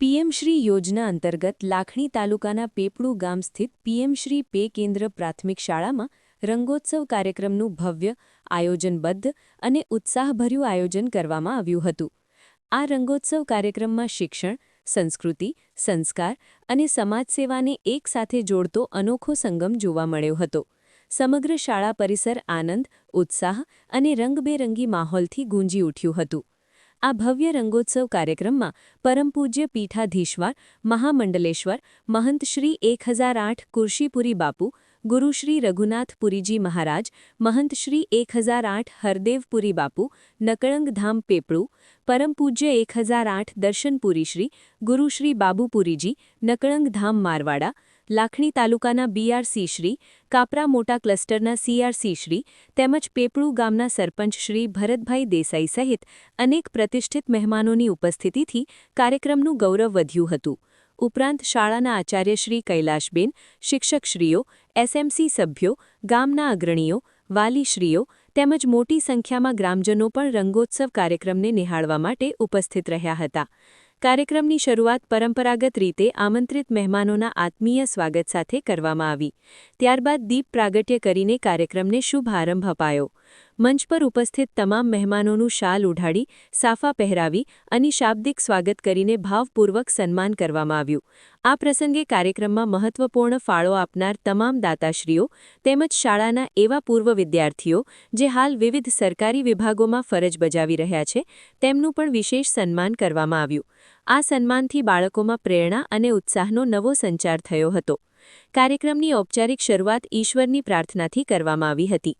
PM Shri યોજના અંતર્ગત લાખણી તાલુકાના પેપળુ ગામ સ્થિત પીએમ શ્રી પે કેન્દ્ર પ્રાથમિક શાળામાં રંગોત્સવ કાર્યક્રમનું ભવ્ય, આયોજનબદ્ધ અને ઉત્સાહભર્યું આયોજન કરવામાં આવ્યું હતું. આ રંગોત્સવ કાર્યક્રમમાં શિક્ષણ, સંસ્કૃતિ, સંસ્કાર અને સમાજસેવાને એકસાથે જોડતો અનોખો સંગમ જોવા મળ્યો હતો. સમગ્ર શાળા પરિસર આનંદ, ઉત્સાહ અને રંગબેરંગી માહોલથી ગુંજી ઉઠ્યું હતું. આ ભવ્ય રંગોત્સવ કાર્યક્રમમાં પરમ પૂજ્ય પીઠાધીશ્વર મહામંડલેશ્વર મહંત શ્રી 1008 કુર્શીપુરી બાપુ, ગુરુ શ્રી રઘુનાથપુરીજી મહારાજ, મહંત શ્રી 1008 હરદેવપુરી બાપુ, નકળંગ ધામ પેપળુ, પરમ પૂજ્ય 1008 દર્શનપુરી શ્રી, ગુરુ શ્રી બાબુપુરીજી, નકળંગ ધામ મારવાડા, લાખણી તાલુકાના બીઆરસી શ્રી, કાપરા મોટા ક્લસ્ટરના સીઆરસી શ્રી તેમજ પેપળુ ગામના સરપંચ શ્રી ભરતભાઈ દેસાઈ સહિત અનેક પ્રતિષ્ઠિત મહેમાનોની ઉપસ્થિતિથી કાર્યક્રમનું ગૌરવ વધ્યું હતું. ઉપરાંત શાળાના આચાર્ય શ્રી કૈલાશબેન, શિક્ષકશ્રીઓ, એસએમસી સભ્યો, ગામના અગ્રણીઓ, વાલીશ્રીઓ તેમજ મોટી સંખ્યામાં ગ્રામજનો પણ રંગોત્સવ કાર્યક્રમને નિહાળવા માટે ઉપસ્થિત રહ્યા હતા. કાર્યક્રમની શરૂઆત પરંપરાગત રીતે આમંત્રિત મહેમાનોના આત્મીય સ્વાગત સાથે કરવામાં આવી. ત્યારબાદ દીપ પ્રાગટ્ય કરીને કાર્યક્રમને શુભ આરંભ અપાયો. મંચ પર ઉપસ્થિત તમામ મહેમાનોનું શાલ ઉઢાડી, સાફા પહેરાવી અને શાબ્દિક સ્વાગત કરીને ભાવપૂર્વક સન્માન કરવામાં આવ્યું. આ પ્રસંગે કાર્યક્રમમાં મહત્વપૂર્ણ ફાળો આપનાર તમામ દાતાશ્રીઓ તેમજ શાળાના એવા પૂર્વ વિદ્યાર્થીઓ જે હાલ વિવિધ સરકારી વિભાગોમાં ફરજ બજાવી રહ્યા છે, તેમનું પણ વિશેષ સન્માન કરવામાં આવ્યું. આ સન્માનથી બાળકોમાં પ્રેરણા અને ઉત્સાહનો નવો સંચાર થયો હતો. કાર્યક્રમની ઔપચારિક શરૂઆત ઈશ્વરની પ્રાર્થનાથી કરવામાં આવી હતી.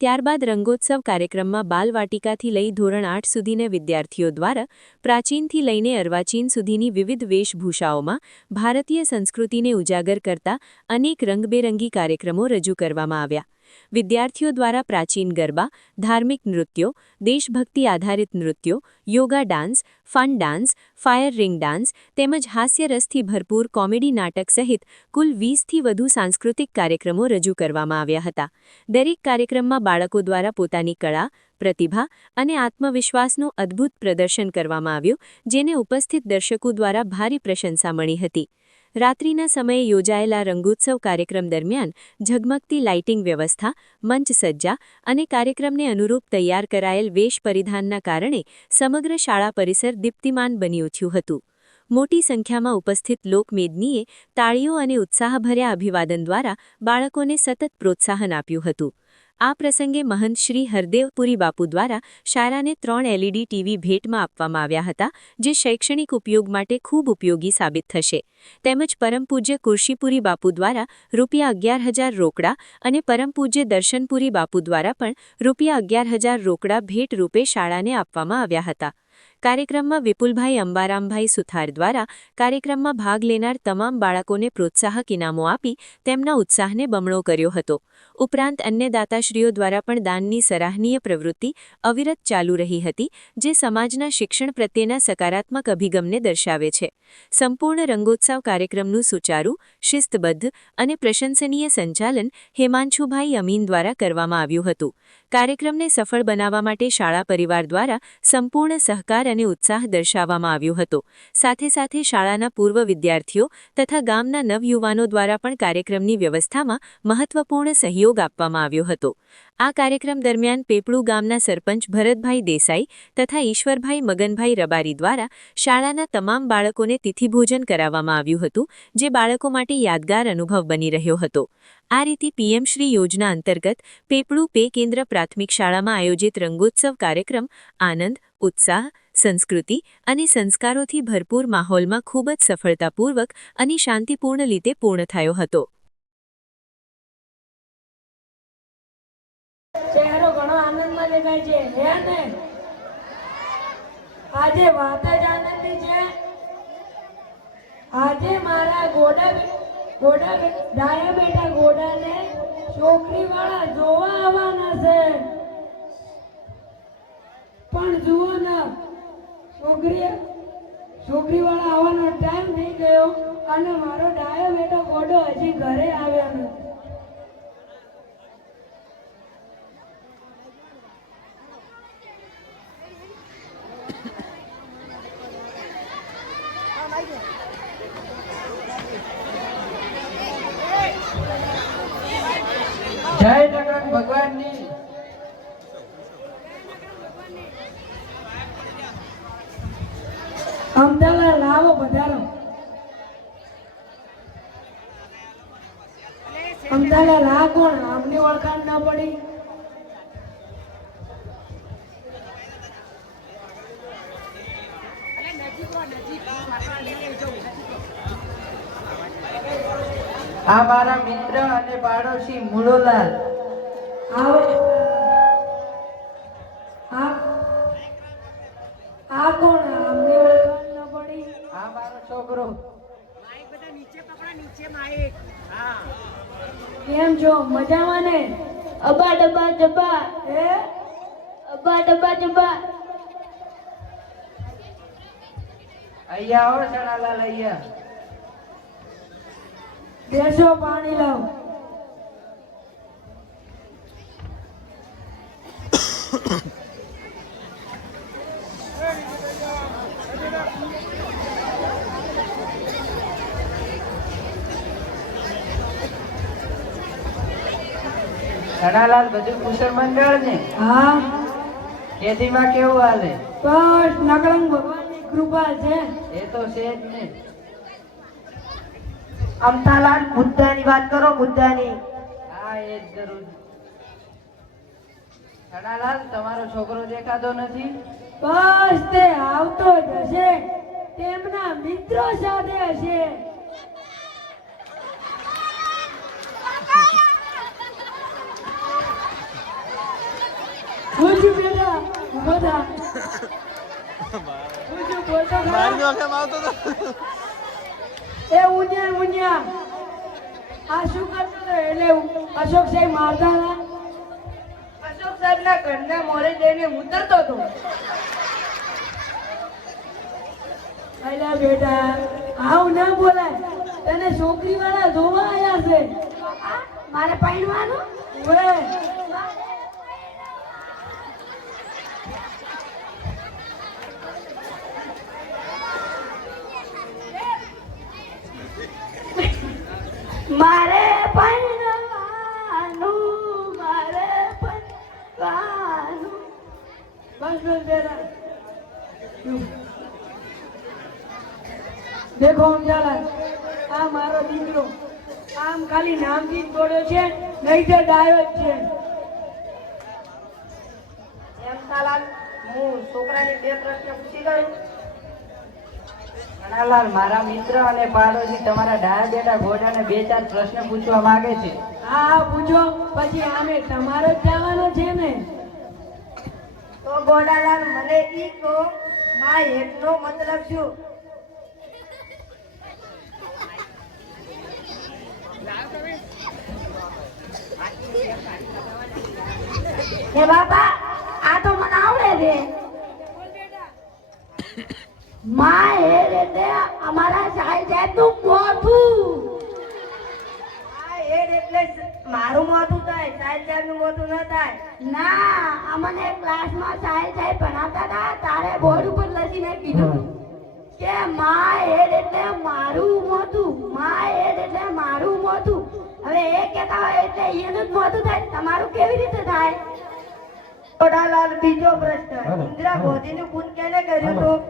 ત્યારબાદ રંગોત્સવ કાર્યક્રમમાં બાલવાટિકાથી લઈ ધોરણ 8 સુધીના વિદ્યાર્થીઓ દ્વારા પ્રાચીનથી લઈને અર્વાચીન સુધીની વિવિધ વેશભૂષાઓમાં ભારતીય સંસ્કૃતિને ઉજાગર કરતા અનેક રંગબેરંગી કાર્યક્રમો રજૂ કરવામાં આવ્યા. વિદ્યાર્થીઓ દ્વારા પ્રાચીન ગરબા, ધાર્મિક નૃત્યો, દેશભક્તિ આધારિત નૃત્યો, yoga dance, fun dance, fire ring dance તેમજ હાસ્યરસથી ભરપૂર કોમેડી નાટક સહિત કુલ 20થી વધુ સાંસ્કૃતિક કાર્યક્રમો રજૂ કરવામાં આવ્યા હતા. દરેક કાર્યક્રમમાં બાળકો દ્વારા પોતાની કળા, પ્રતિભા અને આત્મવિશ્વાસનું અદ્ભુત પ્રદર્શન કરવામાં આવ્યું, જેને ઉપસ્થિત દર્શકો દ્વારા ભારે પ્રશંસા મળી હતી. રાત્રિના સમયે યોજાયેલા રંગોત્સવ કાર્યક્રમ દરમિયાન ઝગમગતી લાઇટિંગ વ્યવસ્થા, મંચ સજ્જા અને કાર્યક્રમને અનુરૂપ તૈયાર કરાયેલ વેશ પરિધાનના કારણે સમગ્ર શાળા પરિસર દીપ્તિમાન બની ઉઠ્યું હતું. મોટી સંખ્યામાં ઉપસ્થિત લોકમેદનીએ તાળીઓ અને ઉત્સાહભર્યા અભિવાદન દ્વારા બાળકોને સતત પ્રોત્સાહન આપ્યું હતું. આ પ્રસંગે મહંત શ્રી હરદેવપુરી બાપુ દ્વારા શાળાને 3 એલઈડી ટીવી ભેટમાં આપવામાં આવ્યા હતા, જે શૈક્ષણિક ઉપયોગ માટે ખૂબ ઉપયોગી સાબિત થશે. તેમજ પરમ પૂજ્ય કુર્શીપુરી બાપુ દ્વારા ₹11,000 રોકડા અને પરમ પૂજ્ય દર્શનપુરી બાપુ દ્વારા પણ ₹11,000 રોકડા ભેટ રૂપે શાળાને આપવામાં આવ્યા હતા. કાર્યક્રમમાં વિપુલભાઈ અંબારામભાઈ સુથાર દ્વારા કાર્યક્રમમાં ભાગ લેનાર તમામ બાળકોને પ્રોત્સાહક ઇનામો આપી તેમના ઉત્સાહને બમણો કર્યો હતો. ઉપરાંત અન્ય દાતાશ્રીઓ દ્વારા પણ દાનની સરાહનીય પ્રવૃત્તિ અવિરત ચાલુ રહી હતી, જે સમાજના શિક્ષણ પ્રત્યેના સકારાત્મક અભિગમને દર્શાવે છે. સંપૂર્ણ રંગોત્સવ કાર્યક્રમનું સુચારુ, શિસ્તબદ્ધ અને પ્રશંસનીય સંચાલન હેમાંશુભાઈ અમીન દ્વારા કરવામાં આવ્યું હતું. કાર્યક્રમને સફળ બનાવવા માટે શાળા પરિવાર દ્વારા સંપૂર્ણ સહકાર અને ઉત્સાહ દર્શાવવામાં આવ્યો હતો. સાથે સાથે શાળાના પૂર્વ વિદ્યાર્થીઓ તથા ગામના નવયુવાનો દ્વારા પણ કાર્યક્રમની વ્યવસ્થામાં મહત્વપૂર્ણ સહયોગ આપવામાં આવ્યો હતો. આ કાર્યક્રમ દરમિયાન પેપળુ ગામના સરપંચ ભરતભાઈ દેસાઈ તથા ઈશ્વરભાઈ મગનભાઈ રબારી દ્વારા શાળાના તમામ બાળકોને તિથિભોજન કરાવવામાં આવ્યું હતું, જે બાળકો માટે યાદગાર અનુભવ બની રહ્યો હતો. આ રીતે પીએમ શ્રી યોજના અંતર્ગત પેપળુ પે કેન્દ્ર પ્રાથમિક શાળામાં આયોજિત રંગોત્સવ કાર્યક્રમ આનંદ, ઉત્સાહ, સંસ્કૃતિ અને સંસ્કારોથી ભરપૂર માહોલમાં ખૂબ જ સફળતાપૂર્વક અને શાંતિપૂર્ણ રીતે પૂર્ણ થયો હતો. ચહેરો ઘણો આનંદમાં દેખાય છે, હે ને? આજે વાત જ આનંદી છે. આજે મારા ગોડા ડાયા બેટા ગોડાને છોકરીવાળા જોવા આવવાના છે. પણ જુઓ ને, છોકરીવાળા આવવાનો ટાઈમ થઈ ગયો અને મારો ડાયો બેટો ગોડો હજી ઘરે આવ્યો નથી. જય નગર ભગવાનની અમદાવાદ લાવો પધારો. અમદાવાદ લા કોણ? આમની ઓળખાણ ન પડી. આ મારા મિત્ર અને પાડોશી મુળોલાલ. આવો. આ કોણ? આમની ઓળખાણ ન પડી. આ મારો છોકરો. કેમ છો? મજામાં ને? અબા ડબ્બા જબ્બા હે? અબા ડબ્બા જબ્બા અહીંયા આવો સણાલાલ, અહીંયા બેસો, પાણી લાવ. સણાલાલ બધું કુશળ મંગળ ને? હા, ખેતીમાં કેવું હાલે? બસ નકળંગ ભગવાનની કૃપા છે. એ તો છે જ ને. અમતાલાલ મુદ્દાની વાત કરો, મુદ્દાની. હા, એ જ જરૂર. સણાલાલ, તમારો છોકરો દેખાતો નથી. બસ તે આવતો જ હશે. તેમના મિત્રો સાથે હશે. પૂછ્યું બેટા, ઊભો થા. પૂછ્યું, બોલતો ખરા? એ ઉન્યા આ શું કરતો હતો? એટલે અશોક સાહેબ મારતા હતા. અશોક સાહેબ ના ઘરના મોરે જઈને ઉતરતો હતો. અલ્યા બેટા, આવું ના બોલાય. તને છોકરી વાળા જોવા આયા છે. મારે પહેરવાનું ઓએ, મારે પહેરવાનું મારે પહેરવાનું. બસ બસ બેટા. દેખો અમદાવાદ, આ મારો દીકરો. આમ ખાલી નામથી જ બોલ્યો છે, નહીં તો ડાયો જ છે. અમતાલાલ, હું છોકરાને બે પ્રશ્ન પૂછી ગયો. સણાલાલ, મારા મિત્ર અને પાડોશી તમારા ડાયા બેટા ઘોડાને 2-4 પ્રશ્ન પૂછવા માંગે છે. હા હા, પૂછો. પછી આમે તમારો જ જવાનો છે ને. તો ગોડાલાલ, મને ઈ કહો, મા હેતનો મતલબ શું? હે બાપા, આ તો મને આવડે છે. મા હેર એટલે અમારા સાહેબ નું મોથું. આ હેર એટલે મારું મોથું થાય, સાહેબ નું મોથું ન થાય. ના, અમને ક્લાસમાં સાહેબ ભણાવતા હતા, તારે બોર્ડ ઉપર લખીને કીધું કે મા હેર એટલે મારું મોથું, મા હેર એટલે મારું મોથું. હવે એ કહેતા હોય એટલે એનું જ મોથું થાય, તમારું કેવી રીતે થાય? ગોડાલાલ, બીજો પ્રશ્ન. ઇન્દિરા ગાંધીનું ખૂન કેને કર્યું હતું?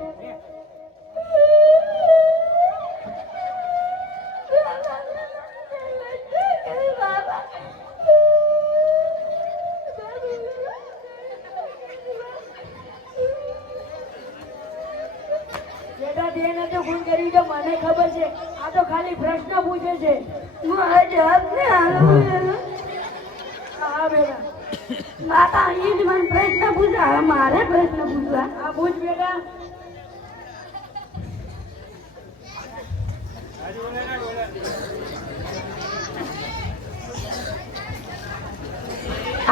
બેટા, તેને તો ખૂન કર્યું તો મને ખબર છે. આ તો ખાલી પ્રશ્ન પૂછે છે. મારા જવાબને હાલો. હા બેટા, બાપા, અહીં જ મને પ્રશ્ન પૂછા. હવે મારે પ્રશ્ન પૂછવા. આ પૂછ બેટા.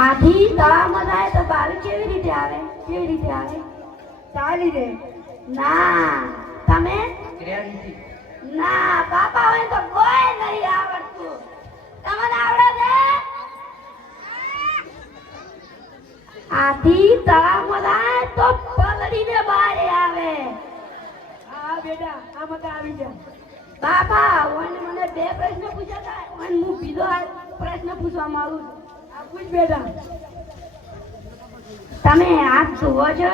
આથી તળાવમાં જાય તો બહાર કેવી રીતે આવે? કેવી રીતે આવે? ચાલી રે. ના, તમે? ક્રેનથી. ના બાપા, હોય તો કોઈ નહીં આવડતું. તમને આવડે છે? આથી તળાવમાં જાય તો પલળીને બહાર આવે. હા બેટા આ મત આવી જા. બાપા ઓને મને 2 પ્રશ્ન પૂછ્યા હતા અને હું બીજો આ પ્રશ્ન પૂછવા માંગુ છું. આ પૂછ બેટા. તમે હાથ ધોવો છો?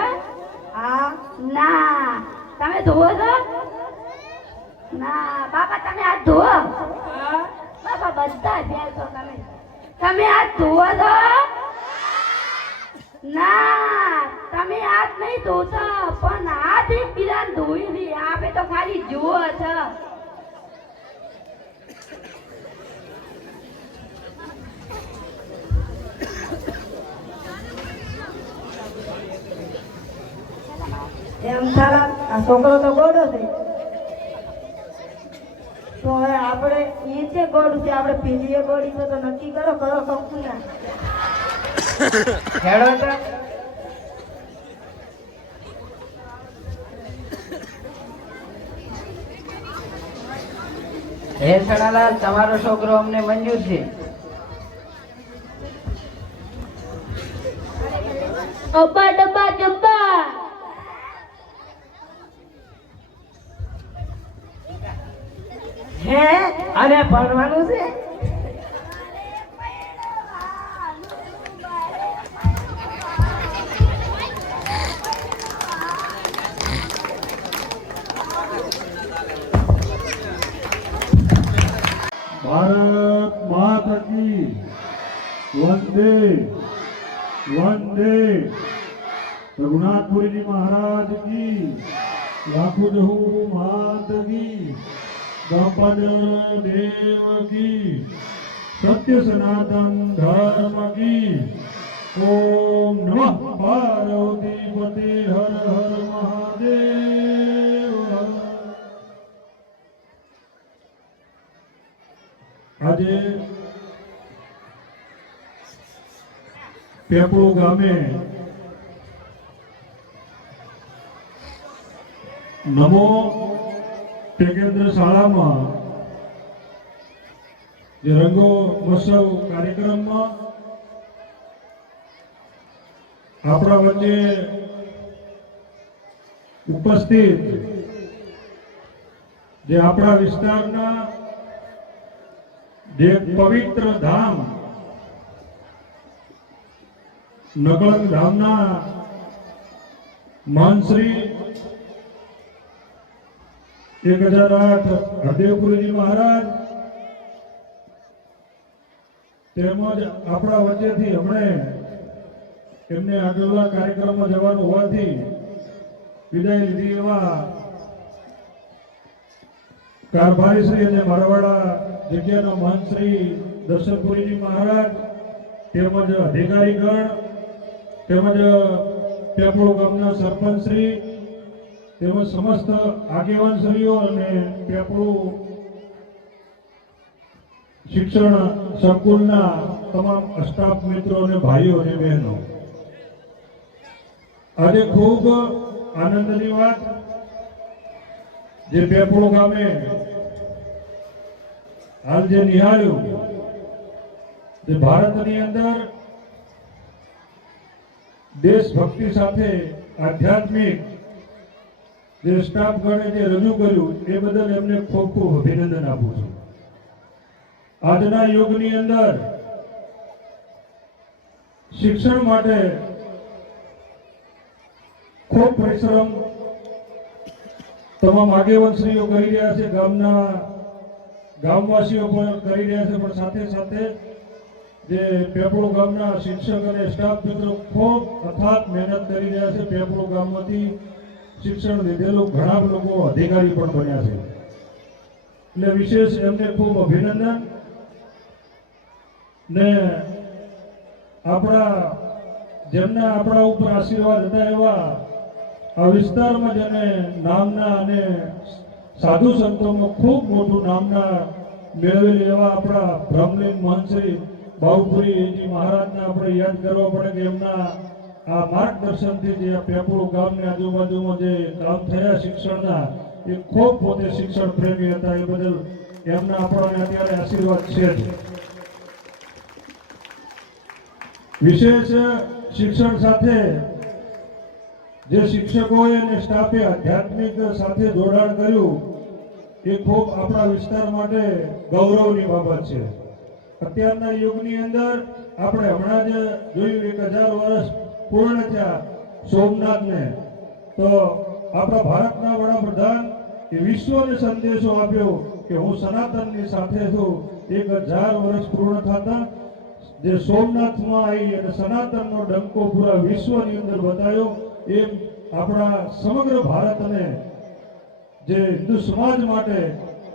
હા. ના. તમે ધોવો છો? ના. બાપા તમે હાથ ધોવો? હા. બાપા બધા ફેર છો તમે. તમે હાથ ધોવો છો? ના. તમે હાથ નહીં ધોતા પણ હાથ એકબીજાને ધોઈ દી. આપે તો ખાલી જુઓ છો. એમ તારા આ છોકરો તો ગોડો છે. તો હવે આપણે એ છે ગોડું છે, આપણે પેલી ગોડી છે તો નક્કી કરો કંકુના. ખેડો તો હે સણાલાલ, તમારો છોકરો અમને મંજૂર છે. અબ્બા ડબ્બા ડબ્બા. હે અને ભણવાનું છે. भारत माता की वंदे वंदे। रघुनाथपुरी जी महाराज की लाखों जहू मात की गपन देव की सत्य सनातन धर्म की। ओम नमः पार्वती पते हर हर महादेव। આજે પેપળુ ગામે નમો ટેકેન્દ્ર શાળામાં જે રંગોત્સવ કાર્યક્રમમાં આપણા વચ્ચે ઉપસ્થિત જે આપણા વિસ્તારના જે પવિત્ર ધામ નકળંગ ધામના મહાનશ્રી 1008 હરદેવપુરીજી મહારાજ તેમજ આપણા વચ્ચેથી હમણે એમને આગળના કાર્યક્રમમાં જવાનું હોવાથી વિદાય લીધી એવા કારભારી શ્રી અને મારવાડા જગ્યાના મહંત શ્રી દર્શનપુરીજી મહારાજ તેમજ અધિકારીગણ તેમજ પેપળુ ગામના સરપંચ શ્રી તેમજ સમસ્ત આગેવાનશ્રીઓ અને પેપળુ શિક્ષણ સંકુલના તમામ સ્ટાફ મિત્રો અને ભાઈઓ અને બહેનો, આજે ખૂબ આનંદની વાત જે પેપળુ ગામે હાલ જે નિહાળ્યું જે ભારતની અંદર દેશભક્તિ સાથે આધ્યાત્મિક જે સ્ટાફ ગણે જે રજૂ કર્યું એ બદલ એમને ખૂબ ખૂબ અભિનંદન આપું છું. આજના યુગની અંદર શિક્ષણ માટે ખૂબ પરિશ્રમ તમામ આગેવાનશ્રીઓ કરી રહ્યા છે, ગામવાસીઓ પણ કરી રહ્યા છે, પણ સાથે સાથે જે પેપળુ ગામના શિક્ષક અને સ્ટાફ મિત્રો ખૂબ અથાગ મહેનત કરી રહ્યા છે. પેપળુ ગામમાંથી શિક્ષણ લીધેલું ઘણા લોકો અધિકારી પણ બન્યા છે, એટલે વિશેષ એમને ખૂબ અભિનંદન. ને જેમના આપણા ઉપર આશીર્વાદ હતા એવા આ વિસ્તારમાં જેને નામના અને સાધુ સંતોમાં ખૂબ મોટું નામના મેળવેલી એવા આપણા બ્રહ્મલિંગ મહંતશ્રી બાઉપુરીજી મહારાજને આપણે યાદ કરવા પડે કે એમના આ માર્ગદર્શનથી જે પેપળુ ગામની આજુબાજુમાં જે કામ થયા શિક્ષણના એ ખૂબ પોતે શિક્ષણ પ્રેમી હતા, એ બદલ એમના આપણને અત્યારે આશીર્વાદ છે જ. વિશેષ શિક્ષણ સાથે જે શિક્ષકોએ અને સ્ટાફે આધ્યાત્મિક સાથે જોડાણ કર્યું એ ખૂબ આપણા વિસ્તાર માટે ગૌરવની બાબત છે. અત્યારના યુગની અંદર આપણે હમણાં જ જોયું 1000 વર્ષ પૂર્ણ થયા સોમનાથને, તો આપણા ભારતના વડાપ્રધાન એ વિશ્વને સંદેશો આપ્યો કે હું સનાતનની સાથે છું. 1000 વર્ષ પૂર્ણ થતા જે સોમનાથમાં આવી અને સનાતનનો ડંકો પૂરા વિશ્વની અંદર બતાવ્યો, એમ આપણા સમગ્ર ભારતને જે હિન્દુ સમાજ માટે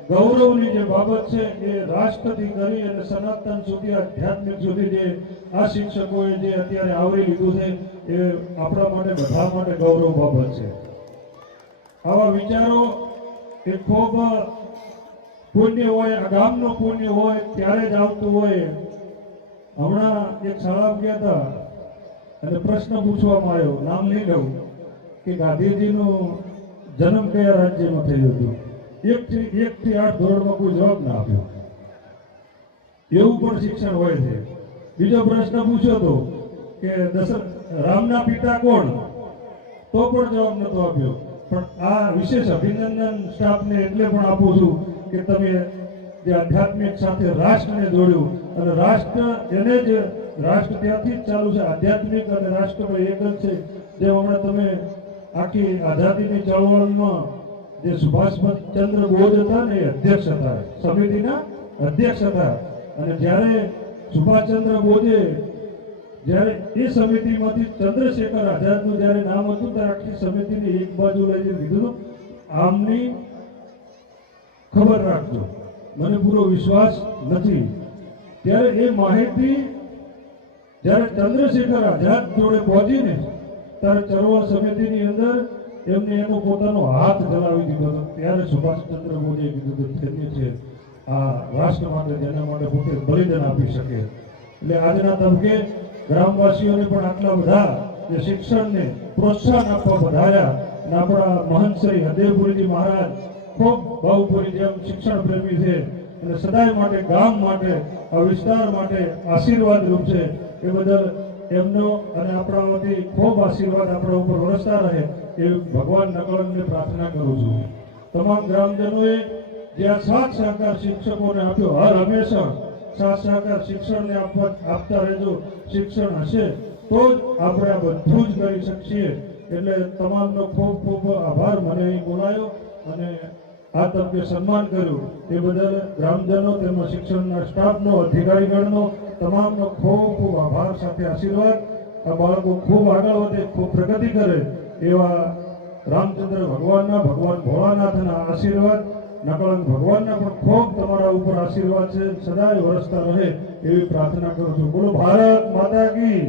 ગૌરવની જે બાબત છે એ રાષ્ટ્રથી કરી અને સનાતન સુધી આધ્યાત્મિક સુધી જે આ શિક્ષકોએ જે અત્યારે આવરી લીધું છે એ આપણા માટે બધા માટે ગૌરવ બાબત છે. આવા વિચારો એ ખૂબ પુણ્ય હોય, આ ગામનું પુણ્ય હોય ત્યારે જ આવતું હોય. હમણાં એક શાળા ગયા હતા અને પ્રશ્ન પૂછવામાં આવ્યો, નામ નહીં લઉં, કે ગાંધીજીનો જન્મ કયા રાજ્યમાં થયો હતો. 1 થી 8 ધોરણમાં કોઈ જવાબ ના આપ્યો. એવું પણ શિક્ષણ હોય છે. બીજો પ્રશ્ન પૂછ્યો હતો કે રામના પિતા કોણ, તો પણ જવાબ નતો આપ્યો. પણ આ વિશેષ અભિનંદન સ્ટાફને એટલે પણ આપું છું કે તમે જે આધ્યાત્મિક સાથે રાષ્ટ્રને જોડ્યું, અને રાષ્ટ્ર એને જ રાષ્ટ્ર ત્યાંથી જ ચાલુ છે. આધ્યાત્મિક અને રાષ્ટ્ર એક જ છે. જે હમણાં તમે આખી આઝાદીની ચળવળમાં જે સુભાષચંદ્ર બોઝ હતા ને એ અધ્યક્ષ હતા, સમિતિના અધ્યક્ષ હતા. અને જ્યારે સુભાષચંદ્ર બોઝે જ્યારે એ સમિતિમાંથી ચંદ્રશેખર આઝાદનું જ્યારે નામ હતું ત્યારે આખી સમિતિની એક બાજુ લઈ જઈને કીધું, આમની ખબર રાખજો, મને પૂરો વિશ્વાસ નથી. ત્યારે એ માહિતી જ્યારે ચંદ્રશેખર આઝાદ જોડે પહોંચીને ત્યારે ચળવળ સમિતિની અંદર એમને એનો પોતાનો હાથ જલાવી દીધો હતો. ત્યારે સુભાષચંદ્ર બોઝે કીધું કે ધન્ય છે આ રાષ્ટ્ર માટે, જેના માટે પોતે બલિદાન આપી શકે. એટલે આજના તબકે ગ્રામવાસીઓને પણ આટલા બધા જે શિક્ષણને પ્રોત્સાહન આપવા વધાર્યા, અને આપણા મહંત શ્રી હદેવપુરીજી મહારાજ ખૂબ બાહુપુરી જેમ શિક્ષણ પ્રેમી છે અને સદાય માટે ગામ માટે, આ વિસ્તાર માટે આશીર્વાદ રૂપ છે. એ બદલ એમનો અને આપણા વતી ખૂબ આશીર્વાદ આપણા ઉપર વરસતા રહે એ ભગવાન નકળંગને પ્રાર્થના કરું છું. તમામ ગ્રામજનોએ જે આ સાથ સહકાર શિક્ષકોને આપ્યો, હર હંમેશા સાથ સહકાર શિક્ષણને આપતા રહેજો. શિક્ષણ હશે તો જ આપણે આ બધું જ કરી શકીએ. એટલે તમામનો ખૂબ ખૂબ આભાર. મને અહીં બોલાયો અને આ તબકે સન્માન કર્યું એ બદલ ગ્રામજનો, તેમજ શિક્ષણના સ્ટાફનો, અધિકારીગણનો તમામનો ખૂબ ખૂબ આભાર સાથે આશીર્વાદ. આ બાળકો ખૂબ આગળ વધે, ખૂબ પ્રગતિ કરે એવા રામચંદ્ર ભગવાનના, ભગવાન ભોળાનાથના આશીર્વાદ, નકળંગ ભગવાનના પણ ખૂબ તમારા ઉપર આશીર્વાદ છે, સદાય વરસતા રહે એવી પ્રાર્થના કરું છું. બોલો ભારત માતા કી.